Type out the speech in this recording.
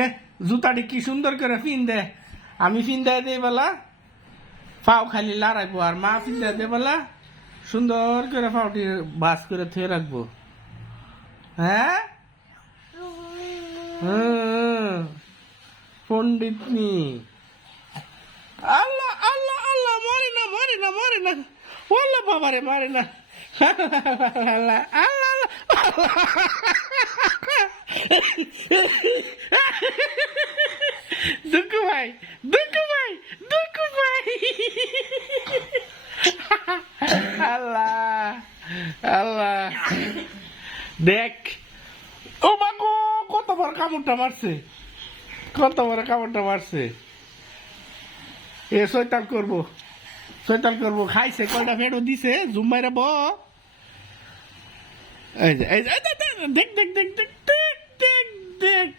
এ জুতাটি কি সুন্দর করে ফিন দে, আমি ফিন দেয় দেই বেলা পাও খালি লড়াইবো, আর মা ফিন দেয় দে বেলা সুন্দর করে পাওটি বাস করে থুয়ে রাখবো। হ্যাঁ পণ্ডিতনি। আল্লাহ আল্লাহ আল্লাহ, মারে না মারে না মারে না, আল্লাহ বাবারে মারে না। আল্লাহ আল্লাহ আল্লাহ, দুঃখু ভাই দুঃখু ভাই দুঃখু ভাই। আল্লাহ আল্লাহ, দেখ ও বাগো কত বড় কামড়টা মারছে, কত বড় কামড়টা মারছে। এ শয়তান করবো শয়তান করবো, খাইছে কয়টা ফেরো দিছে জুম্মাইরা ব। এই যে এই যে দেখ দেখ দেখ দেখ দেখ দেখ দেখ।